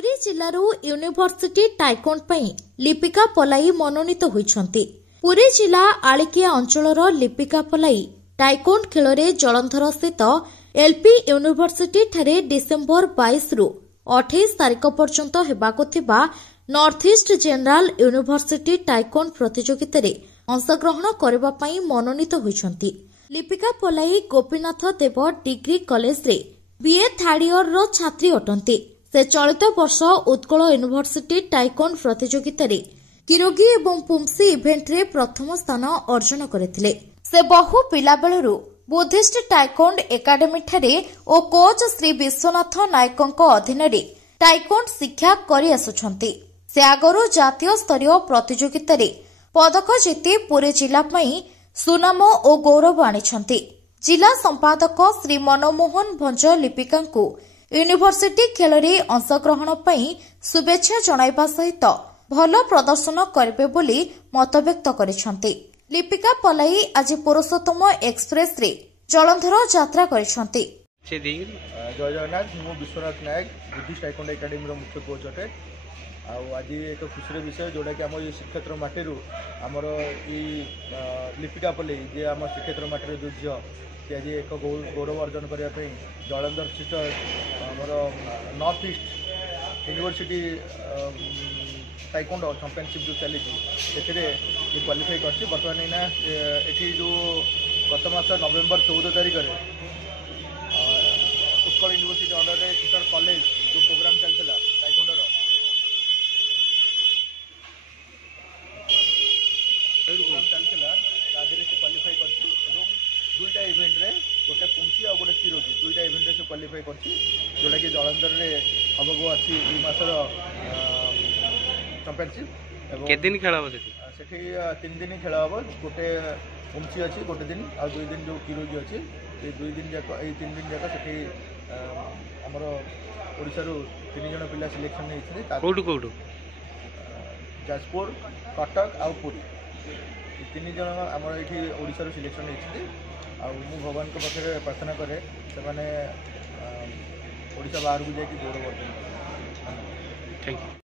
Puri जिल्लारू university टाइकोंड पई लिपिका पलाई मनोनीत होइछंती। पुरी जिला आलिकिया अंचलर लिपिका पलाई टाइकोंड खेलरे जलंधर स्थित एलपी यूनिवर्सिटी ठारे डिसेंबर 22 रु 28 तारिख पर्यंत हेबाकु थिबा नॉर्थ ईस्ट जनरल यूनिवर्सिटी टाइकोंड प्रतियोगिता रे अंशग्रहण करबा पई मनोनीत होइछंती। लिपिका पलाई गोपीनाथ देव डिग्री कॉलेज रे बीए थर्ड इयर रो छात्री अटंती। से चलित वर्ष उत्कल यूनिवर्सिटी टाइकोंड प्रतियोगिता रे किरोगी एवं पुमसी इवेंट रे प्रथम स्थान अर्जन करथिले। से बहु पिला बेलरू बुद्धिस्ट टाइकोंड एकाडेमी ठारे ओ कोच श्री विश्वनाथ नायकଙ୍କ अधीन रे टाइकोंड शिक्षा करि आसुछंती। से आगरू जातीय स्तरीय प्रतियोगिता रे पदक जीति पुरी जिला पई सुनाम ओ गौरव आनिछंती। जिला संपादक श्री मनमोहन भंज लिपिकांकु यूनिवर्सिटी खेल रे अंशग्रहण पई शुभेच्छा जणाइबा सहित भल प्रदर्शन करिबे बोली मतव्यक्त करिसंती। लिपिका पलाई आज पुरुषोत्तम एक्सप्रेस रे जलंधर यात्रा करिसंती। जय जगन्नाथ, मु विश्वनाथ नायक बुद्धिस्ट टाइकोंड एकाडेमी रो मुख्य कोच अटे। आज एक खुशी विषय जोटा कि आम श्रीक्षेत्र माटी आमर लिपिका पलाई जे आम श्रीक्षेत्र माटी जो झील सी आज एक गौरव अर्जन करने जलंधर स्थित आमर नॉर्थ ईस्ट यूनिवर्सिटी टाइकोंड चैंपियनशिप जो चली क्वालिफाई कर बर्तमान ये जो गत मास नवेम्बर 14 तारिख में Utkal university under inter college जो प्रोग्राम चलता टाइकोंडर चलता क्वालिफाई कर दुईटा इवेंट रे गोटे पुंसी और गोटे किरोगी दुईटा इवेंट रे से क्वालिफाई कर जोटा कि जलंधर रे हमको अच्छी 2 मासर चैंपियनशिप के दिन खेल हम सेठी 3 दिन खेल हम गोटे पुंसी अच्छी गोटे दिन और 2 दिन जो किरोगी अच्छी ये 2 दिन जाक ये 3 दिन जाक सेठी हमर ओडिसा रो 3 जण पिला सिलेक्शन नै थे कोठु जाजपुर कटक और पुरी 3 जण हमर एठी ओडिसा रो सिलेक्शन नै मु भगवान को पाखे प्रार्थना करे से माने ओडिसा बाहर को जाके गौरव अर्जन। Thank you.